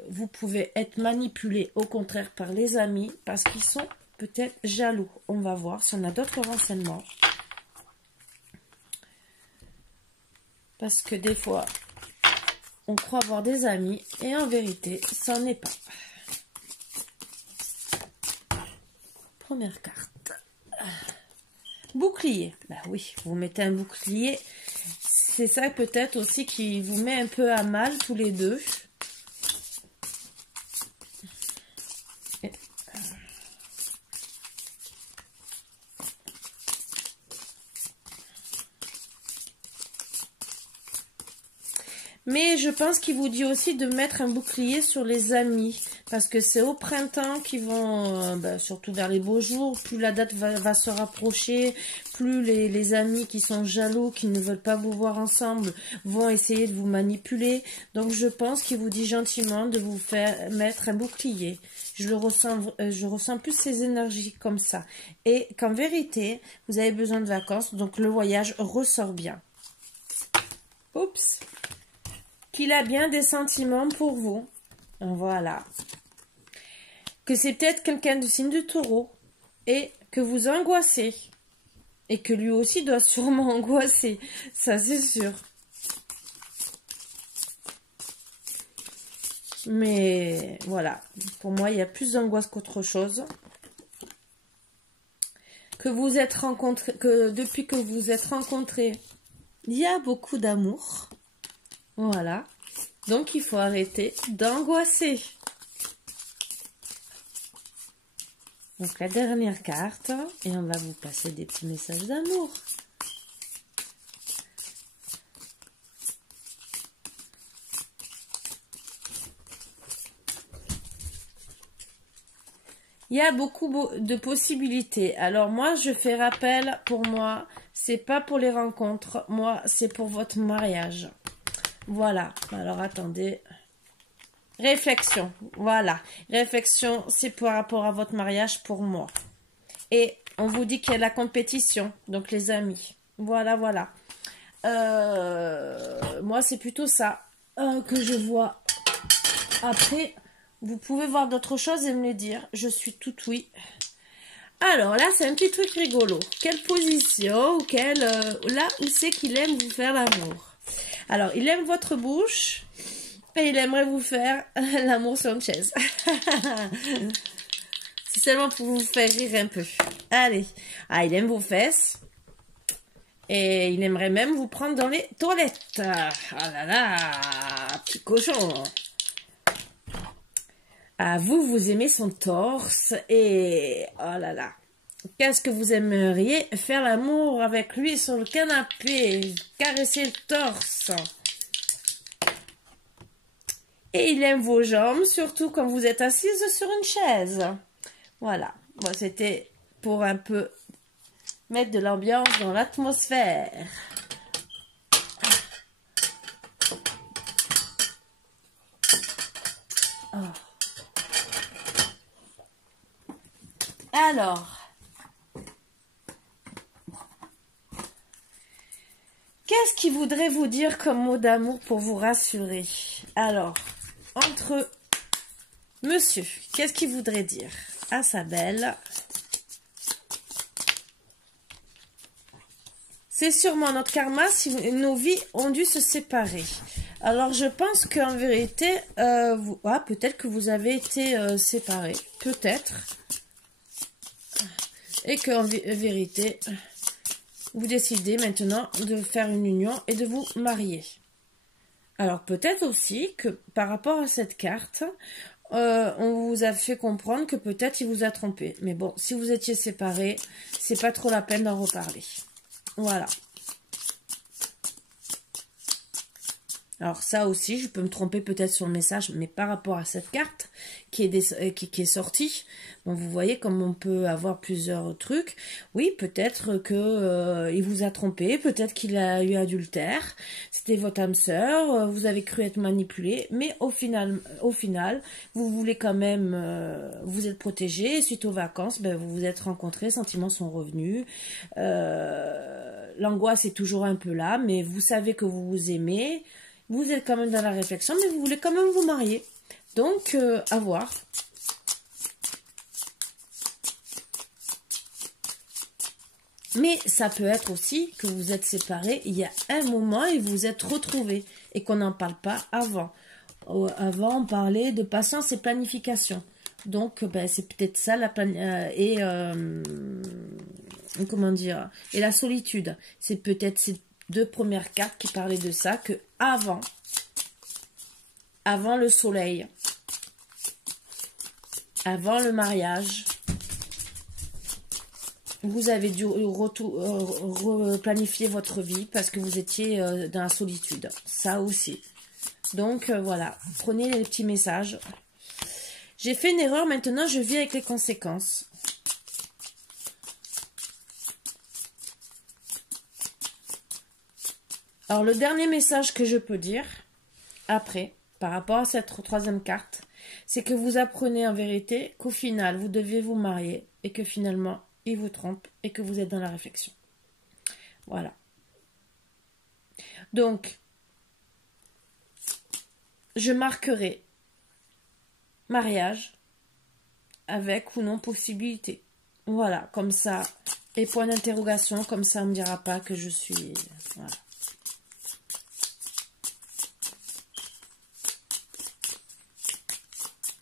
vous pouvez être manipulé, au contraire, par les amis, parce qu'ils sont peut-être jaloux. On va voir si on a d'autres renseignements. Parce que des fois, on croit avoir des amis et en vérité, ça n'en est pas. Première carte. Bouclier. Bah oui, vous mettez un bouclier. C'est ça peut-être aussi qui vous met un peu à mal tous les deux. Mais je pense qu'il vous dit aussi de mettre un bouclier sur les amis. Parce que c'est au printemps qu'ils vont, surtout vers les beaux jours, plus la date va se rapprocher, plus les amis qui sont jaloux, qui ne veulent pas vous voir ensemble, vont essayer de vous manipuler. Donc je pense qu'il vous dit gentiment de vous faire mettre un bouclier. Je ressens plus ces énergies comme ça. Et qu'en vérité, vous avez besoin de vacances, donc le voyage ressort bien. Oups! Qu'il a bien des sentiments pour vous. Voilà. Que c'est peut-être quelqu'un du signe du taureau et que vous angoissez. Et que lui aussi doit sûrement angoisser. Ça, c'est sûr. Mais voilà. Pour moi, il y a plus d'angoisse qu'autre chose. Que vous êtes rencontrés, que depuis que vous êtes rencontrés, il y a beaucoup d'amour. Voilà. Donc, il faut arrêter d'angoisser. Donc, la dernière carte. Et on va vous passer des petits messages d'amour. Il y a beaucoup de possibilités. Alors, moi, je fais rappel, pour moi, c'est pas pour les rencontres. Moi, c'est pour votre mariage. Voilà. Alors, attendez. Réflexion. Voilà. Réflexion, c'est par rapport à votre mariage pour moi. Et on vous dit qu'il y a la compétition. Donc, les amis. Voilà, voilà. Moi, c'est plutôt ça que je vois. Après, vous pouvez voir d'autres choses et me les dire. Je suis tout oui. Alors, là, c'est un petit truc rigolo. Quelle position ou là où c'est qu'il aime vous faire l'amour. Alors, il aime votre bouche et il aimerait vous faire l'amour sur une chaise. C'est seulement pour vous faire rire un peu. Allez. Ah, il aime vos fesses. Et il aimerait même vous prendre dans les toilettes. Ah là là, petit cochon. Ah, vous aimez son torse. Et oh là là. Qu'est-ce que vous aimeriez faire l'amour avec lui sur le canapé, caresser le torse. Et il aime vos jambes, surtout quand vous êtes assise sur une chaise. Voilà. Bon, c'était pour un peu mettre de l'ambiance dans l'atmosphère. Oh. Alors. Qu'est-ce qu'il voudrait vous dire comme mot d'amour pour vous rassurer? Alors, entre monsieur, qu'est-ce qu'il voudrait dire à sa belle? C'est sûrement notre karma si nos vies ont dû se séparer. Alors, je pense qu'en vérité, peut-être que vous avez été séparés. Peut-être. Et qu'en vérité... vous décidez maintenant de faire une union et de vous marier. Alors peut-être aussi que par rapport à cette carte, on vous a fait comprendre que peut-être il vous a trompé. Mais bon, si vous étiez séparés, c'est pas trop la peine d'en reparler. Voilà. Alors ça aussi, je peux me tromper peut-être sur le message, mais par rapport à cette carte qui est sortie, bon, vous voyez comme on peut avoir plusieurs trucs. Oui, peut-être que il vous a trompé, peut-être qu'il a eu adultère, c'était votre âme sœur, vous avez cru être manipulé, mais au final, vous voulez quand même, vous êtes protégé. Suite aux vacances, ben, vous vous êtes rencontrés, sentiments sont revenus. L'angoisse est toujours un peu là, mais vous savez que vous vous aimez. Vous êtes quand même dans la réflexion, mais vous voulez quand même vous marier. Donc, à voir. Mais ça peut être aussi que vous êtes séparés il y a un moment et vous vous êtes retrouvés et qu'on n'en parle pas avant. Avant, on parlait de patience et planification. Donc, ben, c'est peut-être ça la comment dire, et la solitude. C'est peut-être ces deux premières cartes qui parlaient de ça, que avant le soleil, avant le mariage, vous avez dû replanifier votre vie parce que vous étiez dans la solitude. Ça aussi. Donc, voilà. Prenez les petits messages. J'ai fait une erreur, maintenant je vis avec les conséquences. Alors, le dernier message que je peux dire, après, par rapport à cette troisième carte, c'est que vous apprenez en vérité qu'au final, vous devez vous marier et que finalement, il vous trompe et que vous êtes dans la réflexion. Voilà. Donc, je marquerai mariage avec ou non possibilité. Voilà, comme ça, et point d'interrogation, comme ça on ne me dira pas que je suis... Voilà.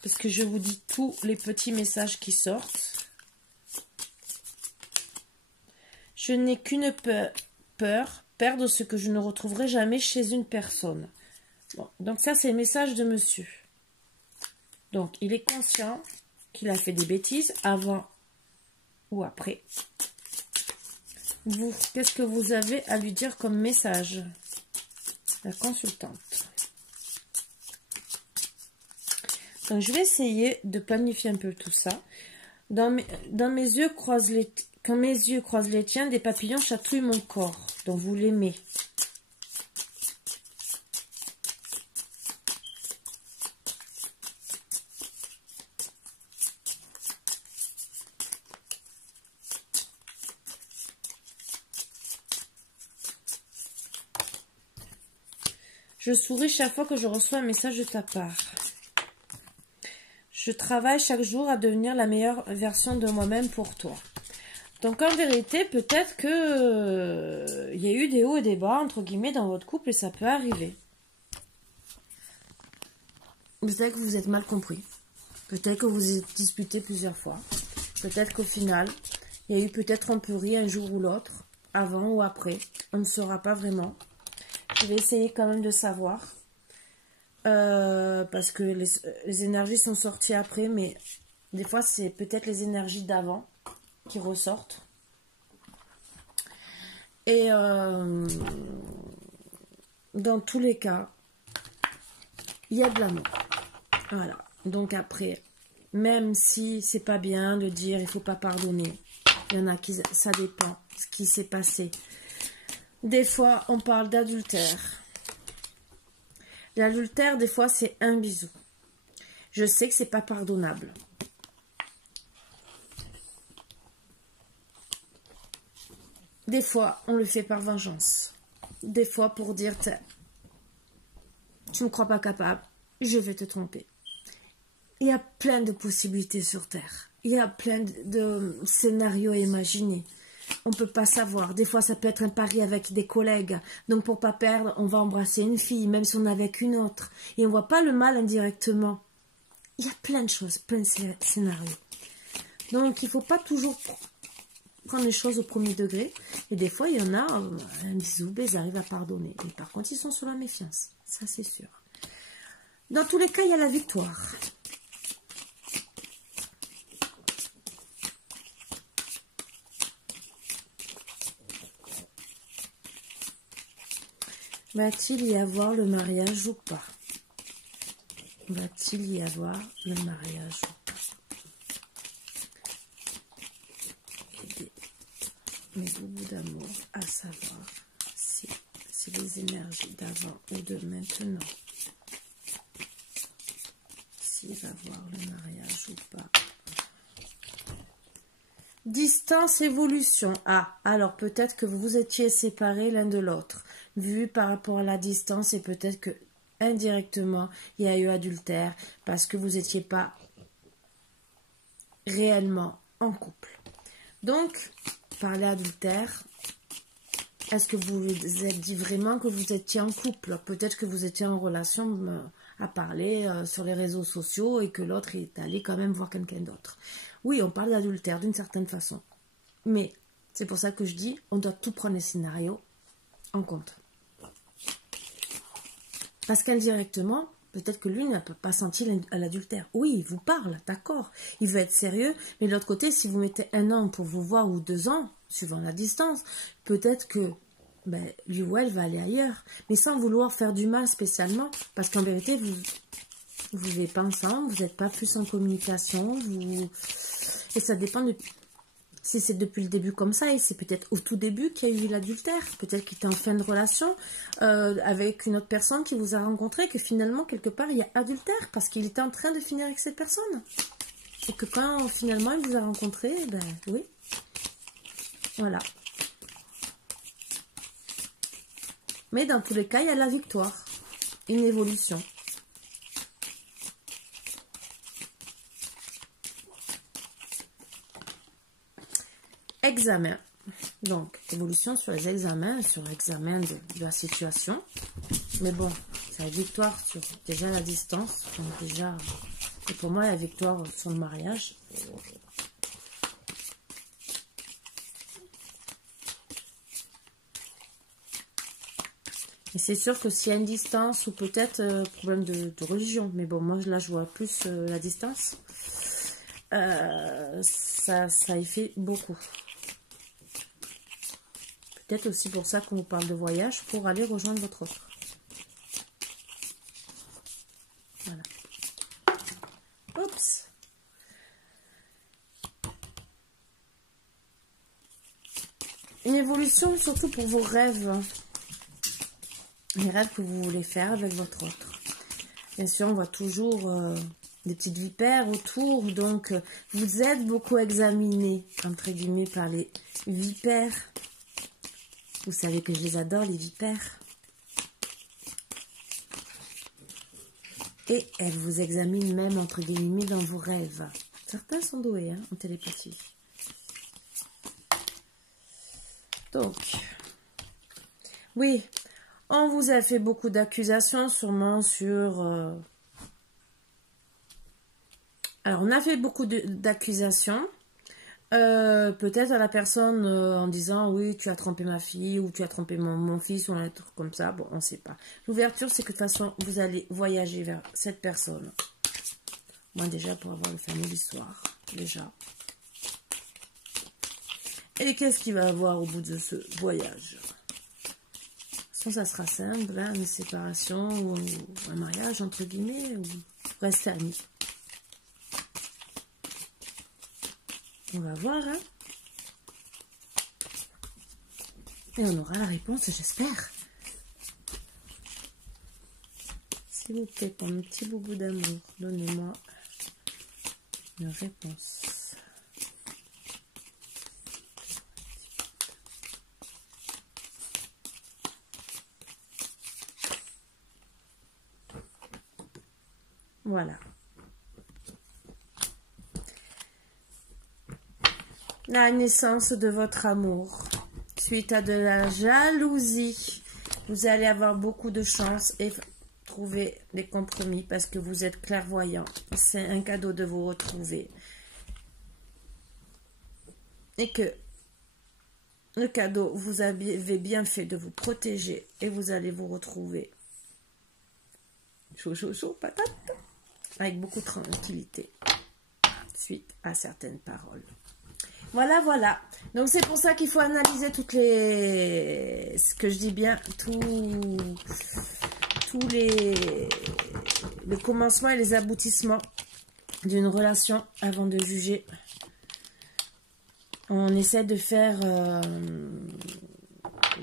Parce que je vous dis tous les petits messages qui sortent. Je n'ai qu'une peur, perdre ce que je ne retrouverai jamais chez une personne. Bon, donc ça, c'est le message de monsieur. Donc, il est conscient qu'il a fait des bêtises avant ou après. Vous, qu'est-ce que vous avez à lui dire comme message? La consultante. Donc, je vais essayer de planifier un peu tout ça. Quand mes yeux croisent les tiens, des papillons chatouillent mon corps. Donc, vous l'aimez. Je souris chaque fois que je reçois un message de ta part. Je travaille chaque jour à devenir la meilleure version de moi-même pour toi. Donc en vérité, peut-être que y a eu des hauts et des bas, entre guillemets, dans votre couple et ça peut arriver. Peut-être que vous êtes mal compris. Peut-être que vous vous êtes disputé plusieurs fois. Peut-être qu'au final, il y a eu peut-être tromperie un jour ou l'autre, avant ou après. On ne saura pas vraiment. Je vais essayer quand même de savoir. Parce que les énergies sont sorties après, mais des fois c'est peut-être les énergies d'avant qui ressortent. Et dans tous les cas, il y a de l'amour. Voilà. Donc après, même si c'est pas bien de dire il faut pas pardonner, il y en a qui ça dépend ce qui s'est passé. Des fois, on parle d'adultère. L'adultère, des fois, c'est un bisou. Je sais que c'est pas pardonnable. Des fois, on le fait par vengeance. Des fois, pour dire, tu ne me crois pas capable, je vais te tromper. Il y a plein de possibilités sur Terre. Il y a plein de scénarios à imaginer. On ne peut pas savoir. Des fois, ça peut être un pari avec des collègues. Donc, pour ne pas perdre, on va embrasser une fille, même si on est avec une autre. Et on ne voit pas le mal indirectement. Il y a plein de choses, plein de scénarios. Donc, il ne faut pas toujours prendre les choses au premier degré. Et des fois, il y en a, un bisou, ils arrivent à pardonner. Et par contre, ils sont sur la méfiance. Ça, c'est sûr. Dans tous les cas, il y a la victoire. Va-t-il y avoir le mariage ou pas? Va-t-il y avoir le mariage ou pas? Aider mes boubous d'amour à savoir si c'est les énergies d'avant ou de maintenant. S'il va voir le mariage ou pas. Distance, évolution. Ah, alors peut-être que vous vous étiez séparés l'un de l'autre, vu par rapport à la distance, et peut-être que indirectement, il y a eu adultère, parce que vous n'étiez pas réellement en couple. Donc, parler adultère, est-ce que vous vous êtes dit vraiment que vous étiez en couple? Peut-être que vous étiez en relation à parler sur les réseaux sociaux et que l'autre est allé quand même voir quelqu'un d'autre. Oui, on parle d'adultère d'une certaine façon. Mais c'est pour ça que je dis, on doit tout prendre les scénarios en compte. Parce qu'indirectement, peut-être que lui n'a pas senti l'adultère. Oui, il vous parle, d'accord. Il veut être sérieux, mais de l'autre côté, si vous mettez 1 an pour vous voir ou 2 ans, suivant la distance, peut-être que lui ou elle va aller ailleurs. Mais sans vouloir faire du mal spécialement, parce qu'en vérité, vous ne vivez pas ensemble, vous n'êtes pas plus en communication, et ça dépend de... Si c'est depuis le début comme ça, et c'est peut-être au tout début qu'il y a eu l'adultère, peut-être qu'il était en fin de relation avec une autre personne qui vous a rencontré, que finalement, quelque part, il y a adultère, parce qu'il était en train de finir avec cette personne. Et que quand finalement il vous a rencontré, oui, voilà. Mais dans tous les cas, il y a la victoire, une évolution. Examen. Donc, évolution sur les examens, sur l'examen de la situation. Mais bon, c'est la victoire sur déjà la distance. Donc déjà, et pour moi, la victoire sur le mariage. Et c'est sûr que s'il y a une distance, ou peut-être problème de religion. Mais bon, moi, là, je vois plus la distance. Ça y fait beaucoup. Peut-être aussi pour ça qu'on vous parle de voyage, pour aller rejoindre votre autre. Voilà. Oups. Une évolution surtout pour vos rêves. Les rêves que vous voulez faire avec votre autre. Bien sûr, on voit toujours des petites vipères autour. Donc, vous êtes beaucoup examinés, entre guillemets, par les vipères. Vous savez que je les adore, les vipères. Et elles vous examinent même, entre guillemets, dans vos rêves. Certains sont doués en télépathie. Donc, oui, on vous a fait beaucoup d'accusations, sûrement sur... Alors, on a fait beaucoup d'accusations. Peut-être à la personne en disant oui, tu as trompé ma fille, ou tu as trompé mon fils, ou un truc comme ça. Bon, on ne sait pas. L'ouverture, c'est que de toute façon, vous allez voyager vers cette personne. Moi, déjà, pour avoir le fameux l'histoire. Déjà. Et qu'est-ce qu'il va avoir au bout de ce voyage? Ça sera simple, hein, une séparation, ou un mariage, entre guillemets, ou rester amis. On va voir, hein. Et on aura la réponse, j'espère. S'il vous plaît, pour mes petits boubous d'amour, donnez-moi une réponse. Voilà. La naissance de votre amour. Suite à de la jalousie, vous allez avoir beaucoup de chance et trouver des compromis parce que vous êtes clairvoyant. C'est un cadeau de vous retrouver. Et que le cadeau, vous avez bien fait de vous protéger et vous allez vous retrouver. Chaud, chaud, chaud, patate. Avec beaucoup de tranquillité. Suite à certaines paroles. Voilà, voilà. Donc c'est pour ça qu'il faut analyser toutes les... Ce que je dis bien, tous les commencements et les aboutissements d'une relation avant de juger. On essaie de faire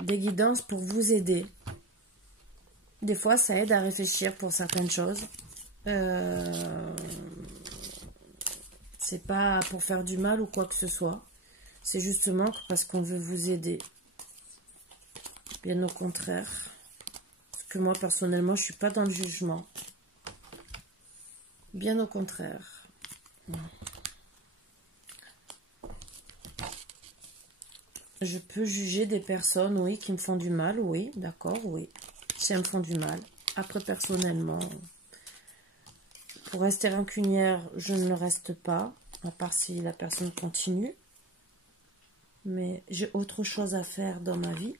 des guidances pour vous aider. Des fois, ça aide à réfléchir pour certaines choses. C'est pas pour faire du mal ou quoi que ce soit. C'est justement parce qu'on veut vous aider. Bien au contraire. Parce que moi, personnellement, je suis pas dans le jugement. Bien au contraire. Je peux juger des personnes, oui, qui me font du mal, oui, d'accord, oui. Si elles me font du mal. Après, personnellement, pour rester rancunière, je ne le reste pas, à part si la personne continue. Mais j'ai autre chose à faire dans ma vie.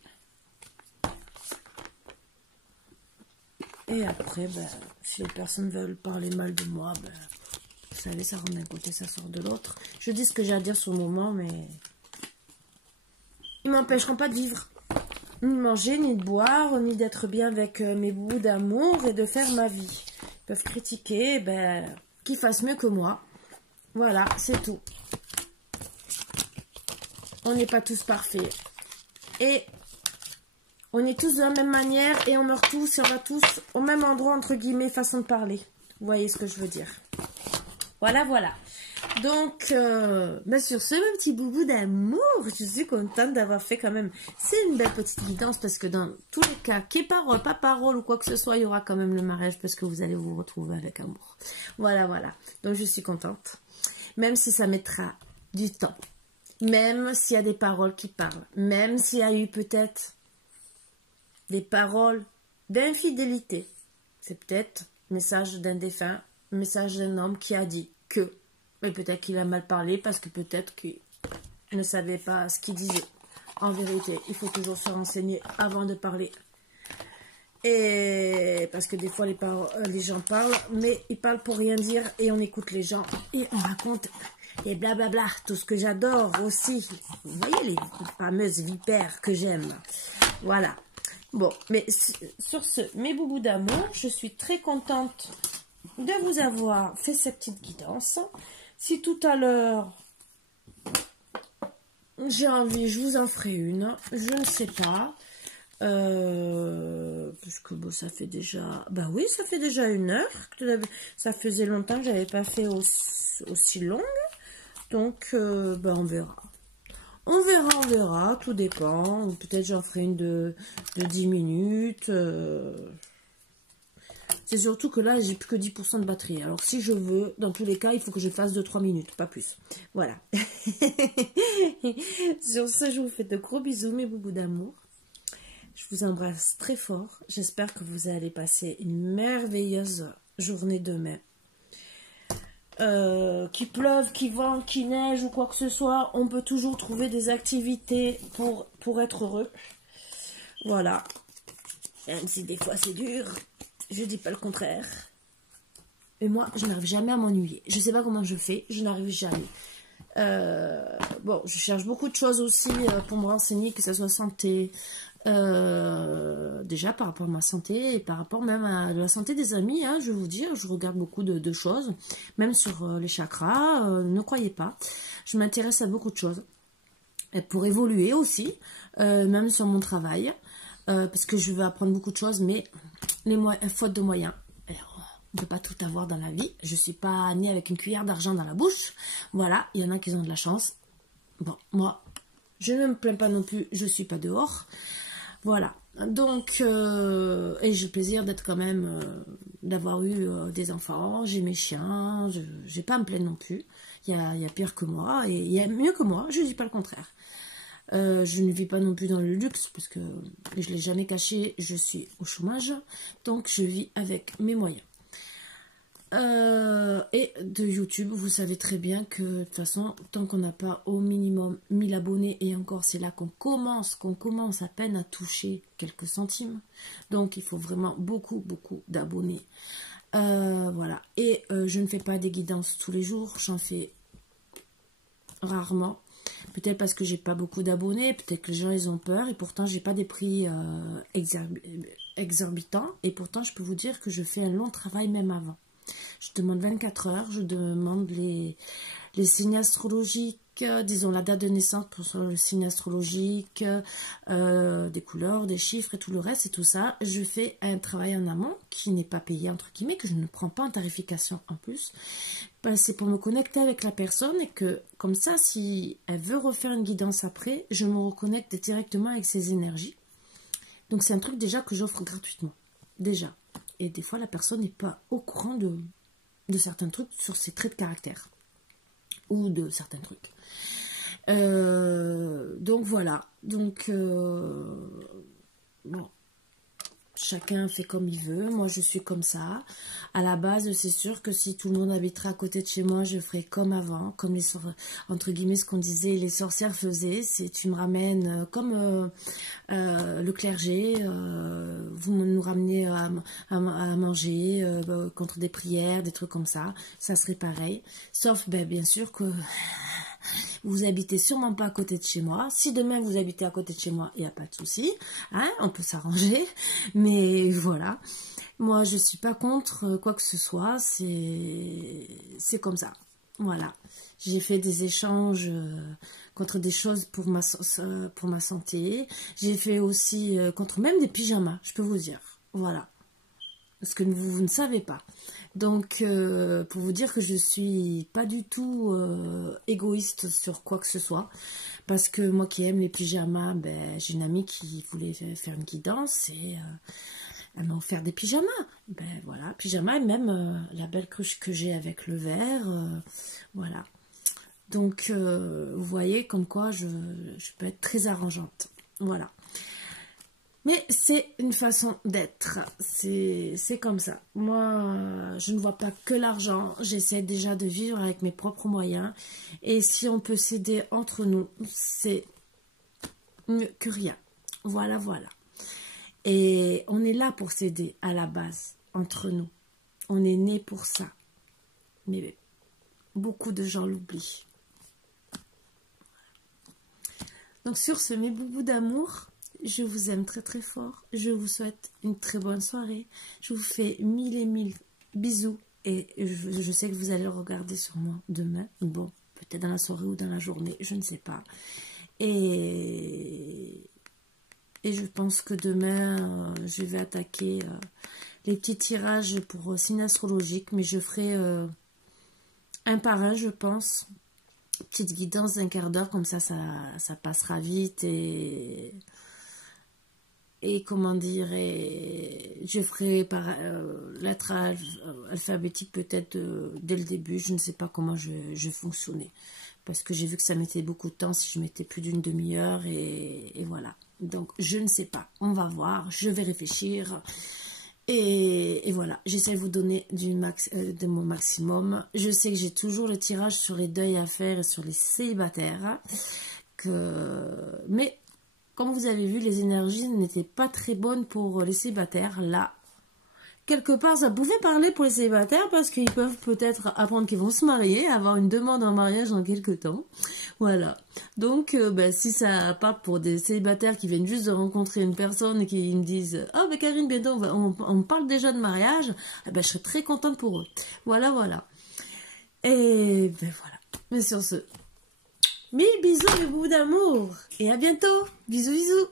Et après, ben, si les personnes veulent parler mal de moi, ben, vous savez, ça rentre d'un côté, ça sort de l'autre. Je dis ce que j'ai à dire sur le moment, mais ils m'empêcheront pas de vivre. Ni de manger, ni de boire, ni d'être bien avec mes bouts d'amour et de faire ma vie. Ils peuvent critiquer, ben, qu'ils fassent mieux que moi. Voilà, c'est tout. On n'est pas tous parfaits. Et on est tous de la même manière et on meurt tous et on va tous au même endroit, entre guillemets, façon de parler. Vous voyez ce que je veux dire. Voilà, voilà. Donc, ben sur ce, mon petit boubou d'amour, je suis contente d'avoir fait quand même. C'est une belle petite guidance parce que dans tous les cas, qu'il y ait parole, pas parole ou quoi que ce soit, il y aura quand même le mariage parce que vous allez vous retrouver avec amour. Voilà, voilà. Donc, je suis contente. Même si ça mettra du temps. Même s'il y a des paroles qui parlent. Même s'il y a eu peut-être des paroles d'infidélité. C'est peut-être message d'un défunt, message d'un homme qui a dit que... Mais peut-être qu'il a mal parlé parce que peut-être qu'il ne savait pas ce qu'il disait. En vérité, il faut toujours se renseigner avant de parler. Et parce que des fois, les gens parlent, mais ils parlent pour rien dire et on écoute les gens et on raconte et blablabla. Tout ce que j'adore aussi. Vous voyez les fameuses vipères que j'aime. Voilà. Bon, mais sur ce, mes boubous d'amour, je suis très contente de vous avoir fait cette petite guidance. Si tout à l'heure, j'ai envie, je vous en ferai une. Je ne sais pas. Puisque bon, ça fait déjà... Bah oui, ça fait déjà 1 heure. Ça faisait longtemps que je n'avais pas fait aussi longue. Donc, bah, on verra. On verra. Tout dépend. Peut-être j'en ferai une de 10 minutes. C'est surtout que là, j'ai plus que 10% de batterie. Alors, si je veux, dans tous les cas, il faut que je fasse 2-3 minutes, pas plus. Voilà. Sur ce, je vous fais de gros bisous, mes boubous d'amour. Je vous embrasse très fort. J'espère que vous allez passer une merveilleuse journée demain. Qu'il pleuve, qu'il vente, qu'il neige ou quoi que ce soit, on peut toujours trouver des activités pour être heureux. Voilà. Même si des fois c'est dur. Je dis pas le contraire. Et moi, je n'arrive jamais à m'ennuyer. Je sais pas comment je fais, je n'arrive jamais. Bon, je cherche beaucoup de choses aussi pour me renseigner, que ce soit santé. Déjà par rapport à ma santé et par rapport même à la santé des amis, hein, je vais vous dire, je regarde beaucoup de choses, même sur les chakras, ne croyez pas. Je m'intéresse à beaucoup de choses. Et pour évoluer aussi, même sur mon travail. Parce que je veux apprendre beaucoup de choses, mais faute de moyens. Alors, on ne peut pas tout avoir dans la vie. Je ne suis pas née avec une cuillère d'argent dans la bouche. Voilà, il y en a qui ont de la chance. Bon, moi, je ne me plains pas non plus, je ne suis pas dehors. Voilà, donc, et j'ai le plaisir d'être quand même, d'avoir eu des enfants, j'ai mes chiens, je n'ai pas à me plaindre non plus. Il y a pire que moi, et il y a mieux que moi, je ne dis pas le contraire. Je ne vis pas non plus dans le luxe, parce que je ne l'ai jamais caché, je suis au chômage, donc je vis avec mes moyens. Et de YouTube, vous savez très bien que de toute façon, tant qu'on n'a pas au minimum 1000 abonnés, et encore c'est là qu'on commence à peine à toucher quelques centimes. Donc il faut vraiment beaucoup d'abonnés. Voilà, et je ne fais pas des guidances tous les jours, j'en fais rarement. Peut-être parce que j'ai pas beaucoup d'abonnés, peut-être que les gens ils ont peur et pourtant j'ai pas des prix exorbitants et pourtant je peux vous dire que je fais un long travail même avant. Je demande 24 heures, je demande les signes astrologiques, disons la date de naissance pour le signe astrologique, des couleurs, des chiffres et tout le reste et tout ça. Je fais un travail en amont qui n'est pas payé entre guillemets, que je ne prends pas en tarification en plus. Ben, c'est pour me connecter avec la personne et que comme ça, si elle veut refaire une guidance après, je me reconnecte directement avec ses énergies. Donc c'est un truc déjà que j'offre gratuitement, déjà. Et des fois la personne n'est pas au courant de certains trucs sur ses traits de caractère ou de certains trucs. Donc voilà, donc bon, chacun fait comme il veut, moi je suis comme ça. À la base, c'est sûr que si tout le monde habiterait à côté de chez moi, je ferais comme avant, comme les entre guillemets ce qu'on disait les sorcières faisaient, c'est tu me ramènes comme le clergé, vous nous ramenez à manger contre des prières, des trucs comme ça serait pareil, sauf ben, bien sûr que vous habitez sûrement pas à côté de chez moi. Si demain vous habitez à côté de chez moi, il n'y a pas de souci, hein, on peut s'arranger. Mais voilà, moi je suis pas contre quoi que ce soit, c'est comme ça. Voilà, j'ai fait des échanges contre des choses pour ma santé. J'ai fait aussi contre même des pyjamas, je peux vous dire. Voilà, parce que vous ne savez pas. Donc, pour vous dire que je suis pas du tout égoïste sur quoi que ce soit, parce que moi qui aime les pyjamas, ben, j'ai une amie qui voulait faire une guidance et elle m'a offert des pyjamas. Ben voilà, pyjamas et même la belle cruche que j'ai avec le verre, voilà. Donc, vous voyez comme quoi je peux être très arrangeante, voilà. Mais c'est une façon d'être, c'est comme ça. Moi, je ne vois pas que l'argent, j'essaie déjà de vivre avec mes propres moyens. Et si on peut s'aider entre nous, c'est mieux que rien. Voilà, voilà. Et on est là pour s'aider à la base, entre nous. On est né pour ça. Mais beaucoup de gens l'oublient. Donc sur ce, mes boubous d'amour, je vous aime très très fort. Je vous souhaite une très bonne soirée. Je vous fais 1000 et 1000 bisous. Et je sais que vous allez le regarder sur moi demain. Bon, peut-être dans la soirée ou dans la journée, je ne sais pas. Et je pense que demain, je vais attaquer les petits tirages pour signes astrologiques. Mais je ferai un par un, je pense. Petite guidance d'un quart d'heure, comme ça passera vite et comment dire, et je ferai par lettre alphabétique peut-être dès le début. Je ne sais pas comment je fonctionnais, parce que j'ai vu que ça mettait beaucoup de temps si je mettais plus d'une demi-heure et voilà. Donc je ne sais pas, on va voir, je vais réfléchir et voilà, j'essaie de vous donner de mon maximum. Je sais que j'ai toujours le tirage sur les deuils à faire et sur les célibataires, mais comme vous avez vu, les énergies n'étaient pas très bonnes pour les célibataires. Là, quelque part, ça pouvait parler pour les célibataires parce qu'ils peuvent peut-être apprendre qu'ils vont se marier, avoir une demande en mariage dans quelques temps. Voilà. Donc, si ça part pour des célibataires qui viennent juste de rencontrer une personne et qui me disent « Ah, ben Karine, bientôt, on parle déjà de mariage », je serais très contente pour eux. Voilà, voilà. Et voilà. Mais sur ce... 1000 bisous, mes bouts d'amour. Et à bientôt. Bisous, bisous.